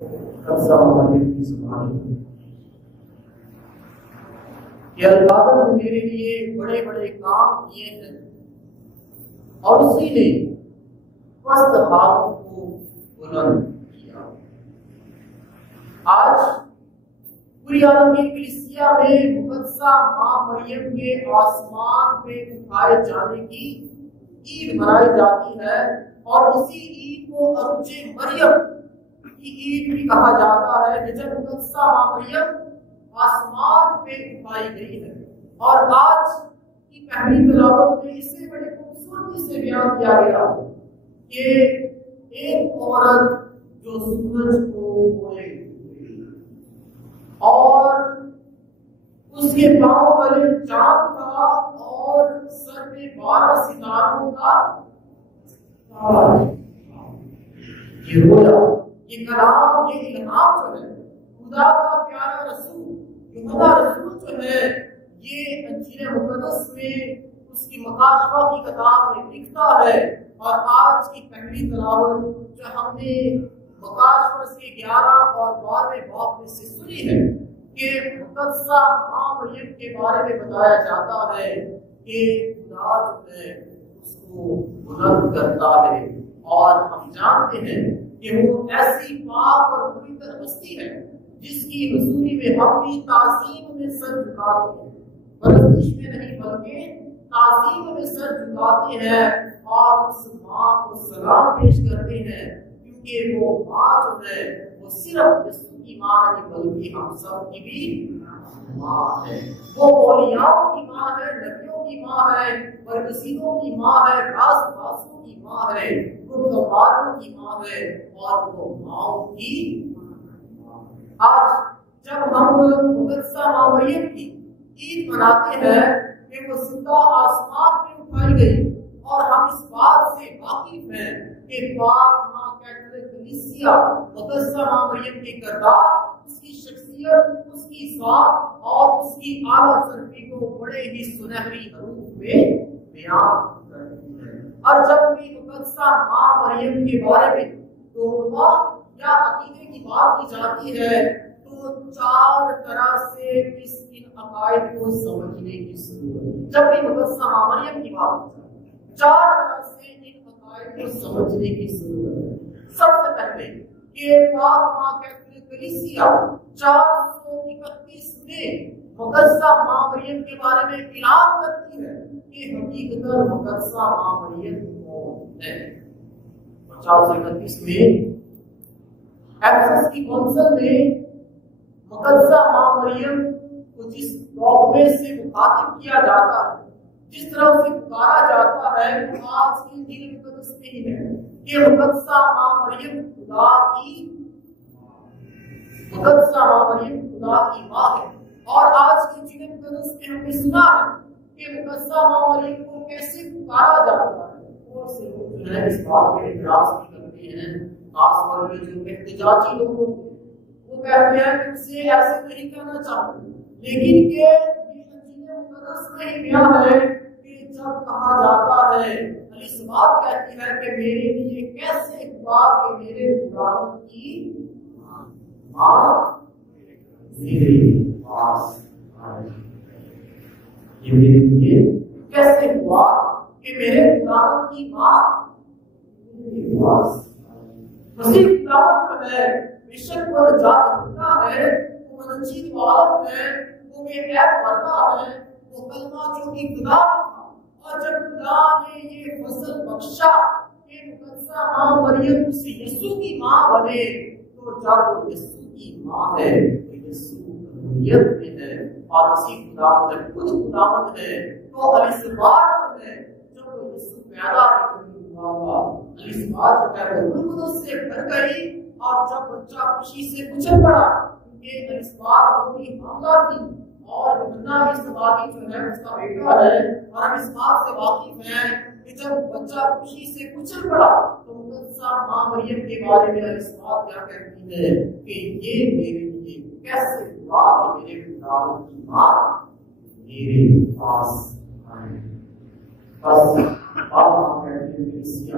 کی زبانی کہ اللہ نے میرے لیے بڑے بڑے کام کیے ہیں اور اسی نے پست ہاتھوں کو بلند کیا۔ آج پوری عالم کی کلیسیا میں مقدسہ ماں مریم کے آسمان پہ اٹھائے جانے کی عید منائی جاتی ہے، اور اسی عید کو عروج مریم کی عید بھی کہا جاتا ہے کہ جب مقدسہ ماں مریم آسمان پہ اٹھائی گئی ہے۔ اور آج کی پہلی تلاوت میں اسے بڑے خوبصورتی سے بیان کیا گیا کہ ایک عورت جو سورج کو کھولے اور اس کے پاؤں تلے چاند کا اور سر پہ 12 ستاروں کا تاج، یہ رویا، یہ کلام، یہ الہام جو ہے خدا کا پیارا رسول یوحنا رسول جو ہے یہ انجیل مقدس میں اس کی مکاشفہ کی کتاب میں لکھتا ہے۔ اور آج کی پہلی تلاوت جو ہم نے مکاشفہ کے 11 اور 12ویں باب میں سے سنی ہے کہ مقدسہ ماں مریم کے بارے میں بتایا جاتا ہے کہ خدا جو ہے اس کو بلند کرتا ہے، اور ہم جانتے ہیں کہ وہ ایسی پاک اور پوتر ہستی ہے جس کی حضوری میں ہم بھی تعظیم میں سر جھکاتے ہیں، پرستش میں نہیں بلکہ تعظیم میں سر جھکاتے ہیں اور اس ماں کو سلام پیش کرتے ہیں، کیونکہ وہ ماں جو ہے وہ صرف یسوع کی ماں نہیں بلکہ ہم سب کی بھی ماں ہے۔ وہ اولیاء کی ماں ہے، نبیوں کی ماں ہے، برگزیدوں کی ماں ہے، راز بازوں کی ماں ہے، گفتگاروں کی ماں ہے، اور وہ ماں کی آج جب ہم مقدسہ ماں مریم کی عید مناتے ہیں کہ وہ زندہ آسمان پہ اٹھائی گئی، اور ہم اس بات سے واقف ہیں کہ پاک ماں کیتھولک کلیسیا مقدسہ ماں مریم کے کردار، اس کی شخصیت، اس کی ذات اور اس کی اعلیٰ سرفی کو بڑے ہی سنہری حروف میں بیان کرتی ہے۔ اور جب بھی مقدسہ ماں مریم کے بارے میں دعا یا عقیدے کی بات کی جاتی ہے تو 4 طرح سے ان عقائد کو سمجھنے کی ضرورت ہے۔ جب بھی مقدسہ ماں مریم کی بات کی جاتی ہے 4 طرح سے ان عقائد کو سمجھنے کی ضرورت ہے۔ سب سے پہلے کہ پاک ماں کیتھولک کلیسیا 431 میں مقدسہ ماں مریم کے بارے میں اعلان کرتی ہے کہ حقیقتاً مقدسہ ماں مریم کون ہے۔ 431 میں ایفسس کی کونسل میں مقدسہ ماں مریم کو جس ڈوگمے سے مخاطب کیا جاتا ہے، جس طرح سے پکارا جاتا ہے، وہ آج کی انجیل مقدس میں ہی ہے کہ مقدسہ ماں مریم خدا کی ماں ہے۔ اور آج کی انجیل مقدس میں ہم نے سنا ہے کہ مقدسہ ماں مریم کو کیسے پکارا جاتا ہے۔ اور سے لوگ جو ہے اس بات پہ اعتراض بھی کرتے ہیں، خاص طور پہ جو احتجاجی لوگ وہ کہتے ہیں کہ اسے ایسے نہیں کہنا چاہتے، لیکن کہ یہ انجیل مقدس میں ہی بیان ہے کہ جب کہا جاتا ہے، الیسبات کہتی ہے کہ میرے لیے کیسے ہوا کہ میرے خداوند کی ماں میرے پاس آئی، یہ میرے لیے کیسے ہوا کہ میرے خداوند کی ماں میرے پاس مسیح خداوند جو ہے بے شک وہ نجات دہندہ ہے، وہ منجی والد ہے، وہ بے عیب پردہ ہے، وہ کلمہ جو کہ خدا تھا۔ اور جب خدا نے یہ فضل بخشا کہ مقدسہ ماں مریم اسے یسوع کی ماں بنے، تو جب وہ یسوع کی ماں ہے تو یسوع الوہیت میں ہے، اور مسیح خداوند جب خود خداوند ہے تو الیسبات ہے جب وہ یسوع پیدا نہیں ہوا تھا، الیسبات جو ہے وہ روح القدس سے بھر گئی، اور جب بچہ خوشی سے اچھل پڑا کیونکہ الیسبات وہ بھی حاملہ تھی، اور یوحنا الیسباتی جو ہے اس کا بیٹا ہے، اور ہم اس بات سے واقف ہیں کہ جب بچہ خوشی سے اچھل پڑا تو مقدسہ ماں مریم کے بارے میں الیسبات کیا کہتی ہے کہ یہ میرے لیے کیسے ہوا کہ میرے خداوند کی ماں میرے پاس آئی۔ بس آپ کہتے ہیں کہ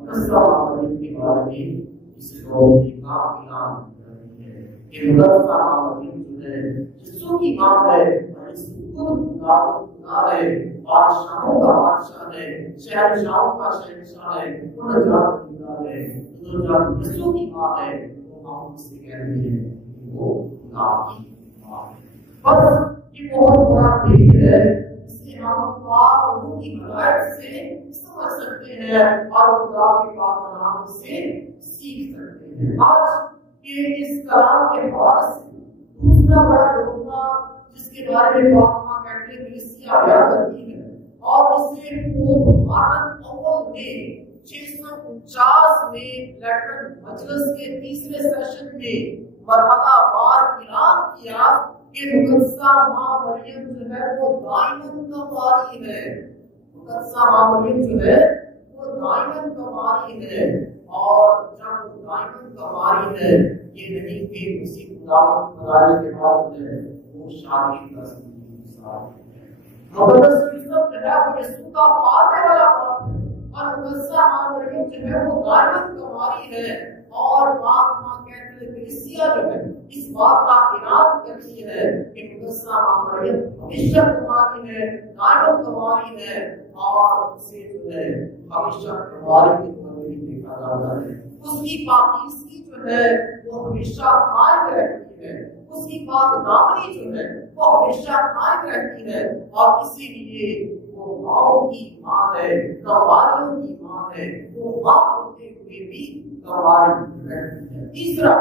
مقدسہ ماں مریم کے بارے میں اس روزے کا اعلان کرتی ہے کہ مقدسہ مریم جو ہے یسوع کی ماں ہے اور اس خود خدا ہے، بادشاہوں کا بادشاہ ہے، شہنشاہوں کا شہنشاہ ہے، وہ نجات دہندہ ہے، جو جب یسوع کی ماں ہے وہ ہم اس سے کہتے ہیں کہ وہ خدا کی ماں ہے۔ بس یہ بہت بڑا دین ہے جس سے ہم پاک روح کی ہدایت سے سمجھ سکتے ہیں اور خدا کے پاک کلام سے سیکھ سکتے ہیں۔ آج کے اس کلام کے بعد دوسرا بڑا ڈوگما جس کے بارے میں پاک ماں کہتے ہیں کلیسیا بیان کرتی ہے اور اسے وہ مارن اول میں 649 میں لیٹرن مجلس کے تیسرے سیشن میں مرحلہ وار اعلان کیا کہ مقدسہ ماں مریم جو ہے وہ دائماً کنواری ہے، مقدسہ ماں مریم جو ہے وہ دائماً کنواری ہے، اور جب وہ دائماً کنواری ہے یہ نہیں کہ اسی خدا کی پیدائش کے بعد ہے وہ شادی کا انسان ہے۔ مقدس یوسف جو ہے وہ یسوع کا پالنے والا باپ ہے، اور مقدسہ ماں مریم جو ہے وہ دائماً کنواری ہے، اور پاک ماں کہتے ہیں کلیسیا جو ہے اس بات کا اعلان کرتی ہے کہ مقدسہ ماں مریم ہمیشہ کنواری ہے، دائماً کنواری ہے، اور اسے جو ہے ہمیشہ کنواری کے طور پر دیکھا جاتا ہے۔ اس کی پاکیزگی جو ہے وہ ہمیشہ قائم رہتی ہے، اس کی پاک دامنی جو ہے وہ ہمیشہ قائم رہتی ہے، اور اسی لیے وہ ماؤں کی ماں ہے، کنواریوں کی ماں ہے، وہ ماں ہوتے ہوئے بھی کنواری رہتی ہے۔ تیسرا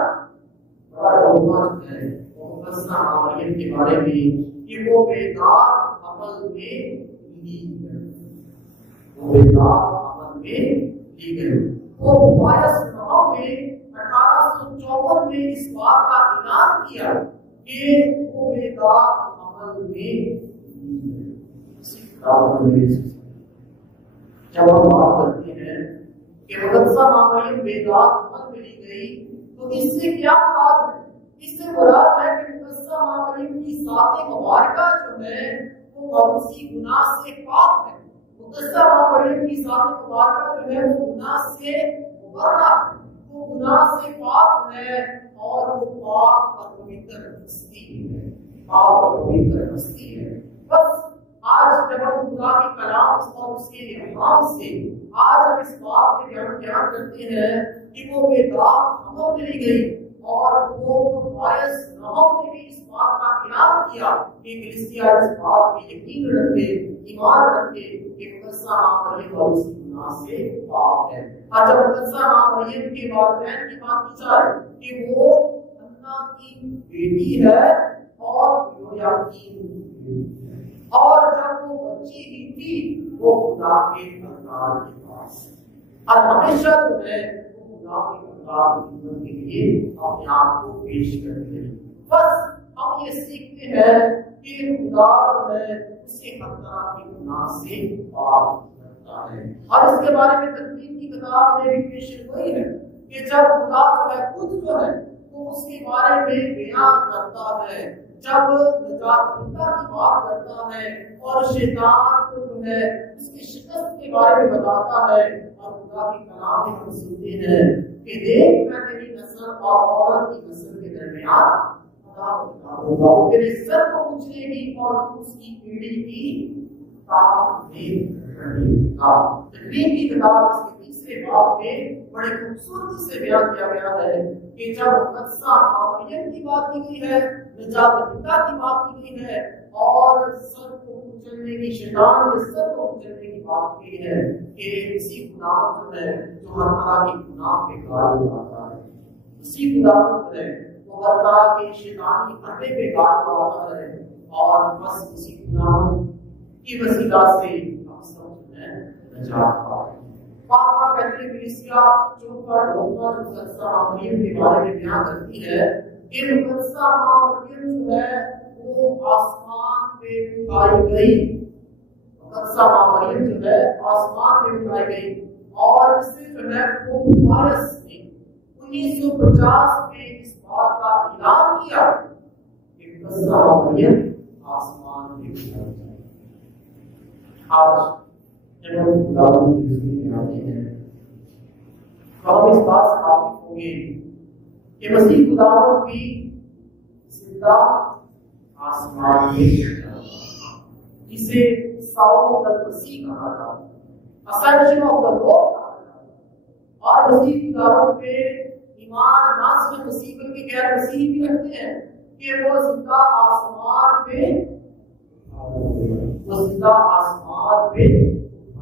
بڑا ڈوگما جو ہے وہ مقدسہ مریم کے بارے میں کہ وہ بیدار عمل میں لی گئی، وہ بیدار عمل میں لی گئی۔ وہ 22 میں 1854 میں اس بات کا اعلان کیا کہ وہ بیدار عمل میں لی گئی۔ جب ہم بات کرتے ہیں کہ مقدسہ ماں مریم بیدار عمل میں لی گئی تو اس سے کیا مراد ہے؟ اس سے مراد ہے کہ مقدسہ ماں مریم کی ذات مبارکہ جو ہے وہ موروثی گناہ سے پاک ہے۔ مقدسہ ماں مریم کی ذات مبارکہ جو ہے وہ گناہ سے مبرہ ہے، وہ گناہ سے پاک ہے، اور وہ پاک اور پوتر ہستی ہے، پاک اور پوتر ہستی ہے۔ بس آج جب ہم خدا کے کلام اور اس کے الہام سے آج ہم اس بات پہ بیان کرتے ہیں کہ وہ بیدار عمل میں لی گئی، اور وہ باعث نہوں نے بھی اس بات کا اعلان کیا کہ کلیسیا اس بات پہ یقین رکھے، ایمان رکھے کہ مقدسہ ماں مریم اور اس گناہ سے پاک ہے۔ اور جب مقدسہ ماں مریم کے والدین کی بات کی جائے کہ وہ اللہ کی بیٹی ہے اور یویاقین کی بیٹی ہے، اور جب وہ بچی ہی تھی وہ خدا کے دربار کے پاس، اور ہمیشہ جو ہے وہ خدا کے دربار کے لیے اپنے آپ کو پیش کرتے ہیں۔ بس ہم یہ سیکھتے ہیں کہ خدا جو ہے اسے ہر طرح کے گناہ سے پاک کرتا ہے، اور اس کے بارے میں تقدیر کی کتاب میں بھی پیش گوئی ہے کہ جب خدا جو ہے خود جو ہے وہ اس کے بارے میں بیان کرتا ہے، جب نجات دہندہ کی بات کرتا ہے اور شیطان کو جو ہے اس کی شکست کے بارے میں بتاتا ہے، اور خدا کے کلام میں ہم سنتے ہیں کہ دیکھ میں تیری نسل اور عورت کی نسل کے درمیان ہوگا، وہ تیرے سر کو کچلے گی اور اس کی پیڑھی کی تاب میں رہے گا۔ تقریر کی کتاب اس کے تیسرے باب میں بڑے خوبصورتی سے بیان کیا گیا ہے کہ جب مقدسہ ماں مریم کی بات کی گئی ہے، نجات دہندہ کی بات کی گئی ہے، اور سر کو کچلنے کی، شیطان کے سر کو کچلنے کی بات کی گئی ہے کہ اسی خدا جو ہے جو ہر طرح کے گناہ پہ غالب آتا ہے، اسی خدا جو ہے وہ ہر طرح کے شیطانی حملے پہ غالب آتا ہے، اور بس اسی خدا کی وسیلہ سے ہم سب جو ہے نجات پائیں۔ پاک کہتے ہیں کلیسیا جو پر ڈوگما جو مقدسہ ماں مریم کے بارے میں بیان کرتی ہے کہ مقدسہ ماں مریم جو ہے وہ آسمان پہ اٹھائی گئی، مقدسہ ماں مریم جو ہے آسمان پہ اٹھائی گئی، اور اس سے جو ہے وہ پارس نے 1950 میں اس بات کا اعلان کیا کہ مقدسہ ماں مریم آسمان پہ اٹھائی گئی۔ آج جب ہم خدا کی حضوری میں آتے ہیں تو ہم اس بات سے واقف ہو گے کہ مسیح خداوند بھی زندہ آسمان میں جسے صعود المسیح کہا جاتا ہے، اسینشن آف دا لارڈ کہا جاتا ہے، اور مسیح خداوند پہ ایمان نہ صرف مسیح بلکہ غیر مسیح بھی رکھتے ہیں کہ وہ زندہ آسمان پہ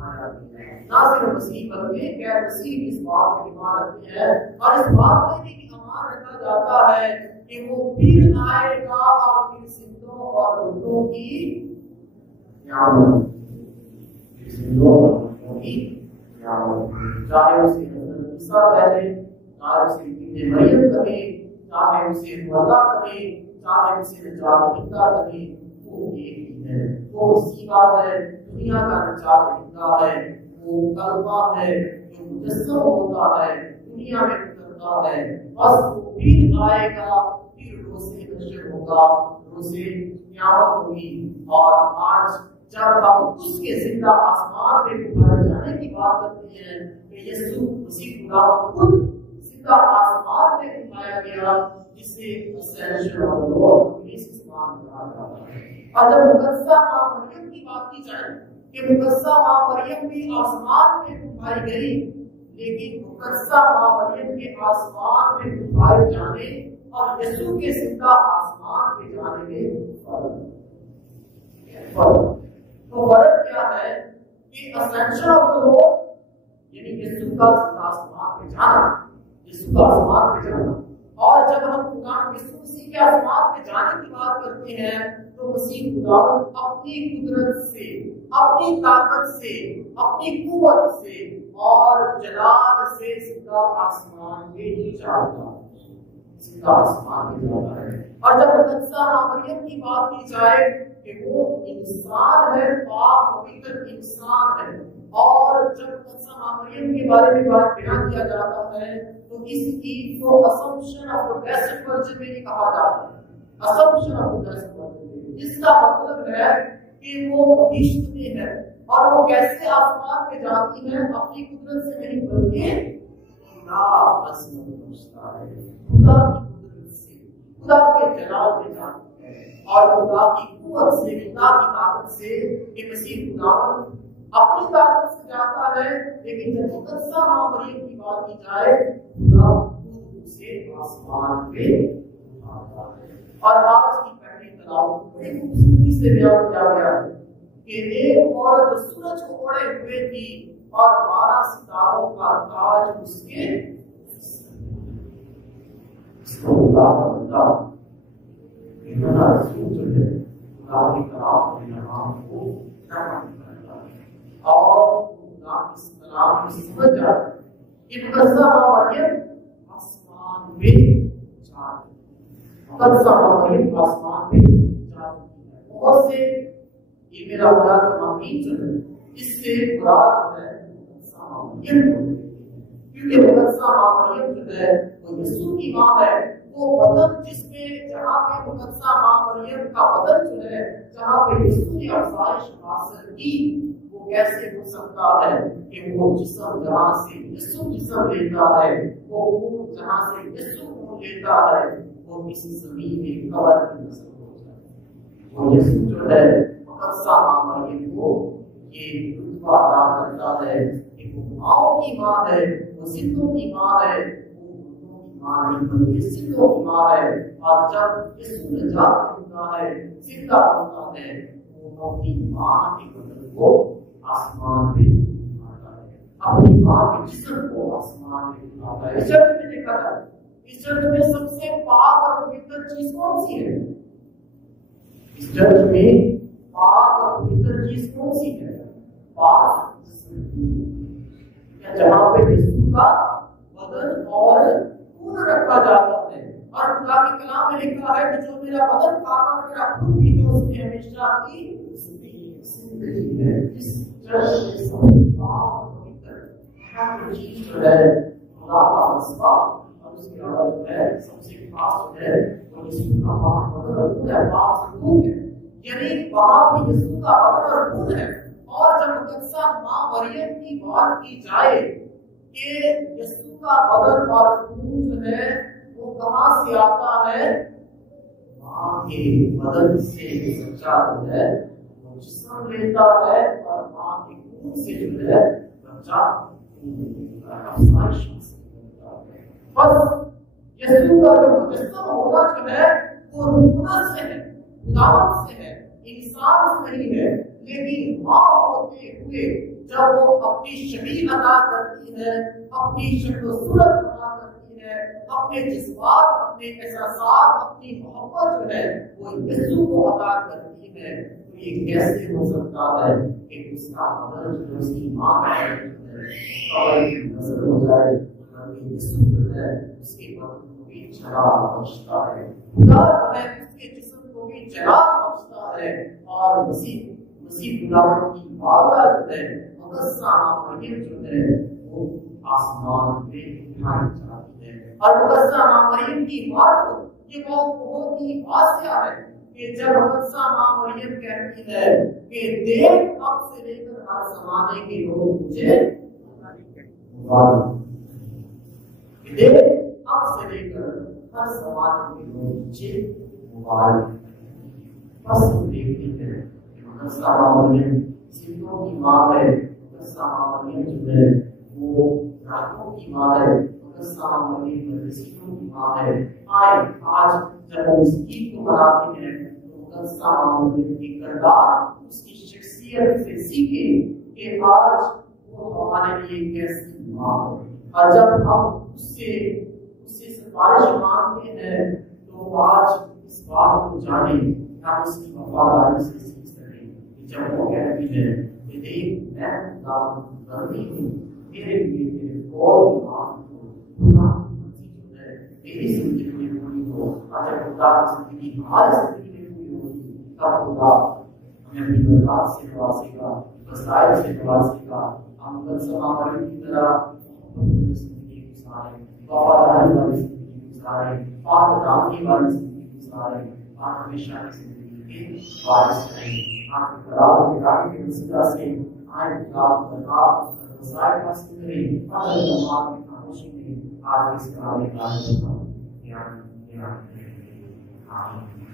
آیا نہ صرف مسیح بلکہ غیر مسیح بھی اس بات پہ ایمان رکھتے ہیں، اور اس بات پہ بھی ایمان رکھا جاتا ہے کہ وہ پھر آئے گا اور پھر زندوں اور مردوں کی قیامت، چاہے اسے حضرت عیسیٰ کہے، چاہے اسے ابن مریم کہے، چاہے اسے مولا کہے، چاہے اسے نجات دہندہ کہے، وہ ایک ہی ہے، وہ اسی بات ہے، دنیا کا نجات دہندہ ہے، وہ کلمہ ہے جو مجسم ہوتا ہے، دنیا میں اترتا ہے، بس وہ پھر آئے گا، پھر روز حشر ہوگا، روز قیامت ہوگی۔ اور آج جب ہم اس کے زندہ آسمان پہ اٹھائے جانے کی بات کرتے ہیں کہ یسوع مسیح خدا خود زندہ آسمان پہ اٹھایا گیا، جسے اسینشن آف دی لارڈ اس اسمان میں کہا جاتا ہے۔ اور جب مقدسہ ماں مریم کی بات کی جائے کہ مقدسہ ماں مریم بھی آسمان پہ اٹھائی گئی، لیکن مقدسہ ماں مریم کے آسمان پہ اٹھائے جانے اور یسوع کے زندہ آسمان پہ جانے میں فرق تو فرق کیا ہے کہ اسینشن آف دی لارڈ یعنی یسوع کا زندہ آسمان پہ جانا، یسوع کا آسمان پہ جانا، اور جب ہم خدا یسوع مسیح کے آسمان پہ جانے کی بات کرتے ہیں تو مسیح خدا اپنی قدرت سے، اپنی طاقت سے، اپنی قوت سے اور جلال سے زندہ آسمان پہ ہی جاتا ہے، زندہ آسمان پہ جاتا ہے۔ اور جب مقدسہ مریم کی بات کی جائے کہ وہ انسان ہے، پاک پوتر انسان ہے، اور جب مقدسہ مریم کے بارے میں بات بیان کیا جاتا ہے تو اس کی کو assumption of the blessed virgin میں کہا جاتا ہے، assumption of the blessed virgin, جس کا مطلب ہے کہ وہ بہشت میں ہے، اور وہ کیسے آسمان پہ جاتی ہے؟ اپنی قدرت سے نہیں بلکہ خدا عظمت بخشتا ہے، خدا کی قدرت سے، خدا کے جلال میں جاتی ہے، اور خدا کی قوت سے، خدا کی طاقت سے کہ مسیح خدا اپنی طاقت سے جاتا ہے، لیکن جب مقدسہ ماں مریم کی بات کی جائے خدا خود اسے آسمان پہ آتا ہے۔ اور آج کی پہلی تلاوت بڑی خوبصورتی سے بیان کیا گیا ہے کہ ایک عورت جو سورج کو اوڑھے ہوئے تھی اور 12 ستاروں کا تاج اس کے اتنا رسول جو ہے خدا کی طرف اپنے نام کو نام کرتا ہے، اور خدا اس کلام کو سمجھ جاتا ہے کہ مقدسہ مریم آسمان پہ جا رہی ہے، مقدسہ مریم آسمان پہ جا رہی ہے۔ بہت سے یہ میرا مراد امین جو ہے اس سے مراد ہے مقدسہ مریم کو، کیونکہ مقدسہ مریم جو ہے وہ یسوع کی ماں ہے، وہ بدن جس میں جہاں پہ مقدسہ ماں مریم کا بدن جو ہے، جہاں پہ یسوع نے افزائش حاصل کی، وہ کیسے ہو سکتا ہے کہ وہ جسم جہاں سے یسوع جسم لیتا ہے، وہ خون جہاں سے یسوع خون لیتا ہے، وہ اس زمین میں قبر کی نسل ہو جائے۔ وہ یسوع جو ہے مقدسہ ماں مریم کو یہ رتبہ عطا کرتا ہے کہ وہ ماؤں کی ماں ہے، وہ زندوں کی ماں ہے، زندوں کی ماں ہے، اور جب یسوع نجات دیتا ہے، زندہ ہوتا ہے، وہ اپنی ماں کے بدن کو آسمان پہ اٹھاتا ہے، اپنی ماں کے جسم کو آسمان پہ اٹھاتا ہے۔ اس چرچ میں دیکھا جائے، اس چرچ میں سب سے پاک اور پوتر چیز کون سی ہے؟ اس چرچ میں پاک اور پوتر چیز کون سی ہے؟ پاک جہاں پہ یسوع کا بدن اور خون رکھا جاتا ہے، اور خدا کے کلام میں لکھا ہے کہ جو میرا بدن کھاتا اور میرا خون پیتا اس میں ہمیشہ کی زندگی ہے۔ اس چرچ میں سب سے پاک پوتر چیز جو ہے خدا کا مسئلہ، اور اس کے علاوہ جو ہے سب سے خاص جو ہے وہ یسوع کا پاک بدن اور خون ہے، پاک صندوق ہے، یعنی وہاں پہ یسوع کا بدن اور خون ہے۔ اور جب مقدسہ ماں مریم کی بات کی جائے کہ یسوع کا بدن اور خون جو ہے وہ کہاں سے آتا ہے؟ ماں کے بدن سے بچہ جو ہے وہ جسم لیتا ہے اور ماں کے خون سے جو ہے بچہ بس یسوع کا جو مجسم ہونا جو ہے وہ روحانیت سے ہے، خداوند سے ہے، انسان سے نہیں ہے، لیکن ماں ہوتے ہوئے جب وہ اپنی شبیہ عطا کرتی ہے، اپنی شکل و صورت عطا کرتی ہے، اپنے جذبات، اپنے احساسات، اپنی محبت جو ہے وہ یسوع کو عطا کرتی ہے، تو یہ کیسے ہو سکتا ہے کہ اس کا بدن جو اس کی ماں کا ہے نظر ہو جائے؟ یسوع جو ہے اس کے بدن کو بھی جلال بخشتا ہے، خدا جو ہے اس کے جسم کو بھی جلال بخشتا ہے، اور مسیح خداوند کی والدہ جو ہے مقدسہ مریم جو ہے وہ آسمان میں اٹھائی جاتی ہے، اور مقدسہ مریم کی بات یہ بہت ہی واضح ہے کہ جب مقدسہ مریم کہتی ہے کہ دیکھ اب سے لے کر ہر زمانے کے لوگ مجھے اب سے لے کر ہر زمانے کے لوگ مجھے مبارک، بس دیکھتی ہے کہ مقدسہ مریم زندوں کی ماں ہے، مقدسہ مریم جو ہے وہ راتوں کی ماں ہے، مقدسہ مریم رسیدوں کی ماں ہے۔ آئے آج جب ہم اس عید کو مناتے ہیں تو مقدسہ مریم کی کردار، اس کی شخصیت سے سیکھیں کہ آج وہ ہمارے لیے کیسی ماں ہے، اور جب ہم اس سے سفارش مانگتے ہیں تو آج اس بات کو جانیں، ہم اس کی وفاداری سے سیکھ سکیں کہ جب وہ کہتی ہے کہ دیکھ میں بندی ہوں، میرے لیے میرے اور میری زندگی میں پوری ہو، اور جب خدا کی زندگی ہماری زندگی میں پوری ہوگی تب خدا ہمیں اپنی برکات سے نوازے گا، وسائل سے نوازے گا، ہم مقدسہ مریم کی طرح زندگی گزاریں، وفاداری والی زندگی گزاریں، پاک دامنی والی زندگی گزاریں، اور ہمیشہ کی زندگی کے وارث رہیں۔ آپ کے قرار کے راہ کے وسیلہ سے آئیں خدا برکات وسائل حاصل کریں، اور اللہ کی خاموشی میں آج اس کلام کا آمین۔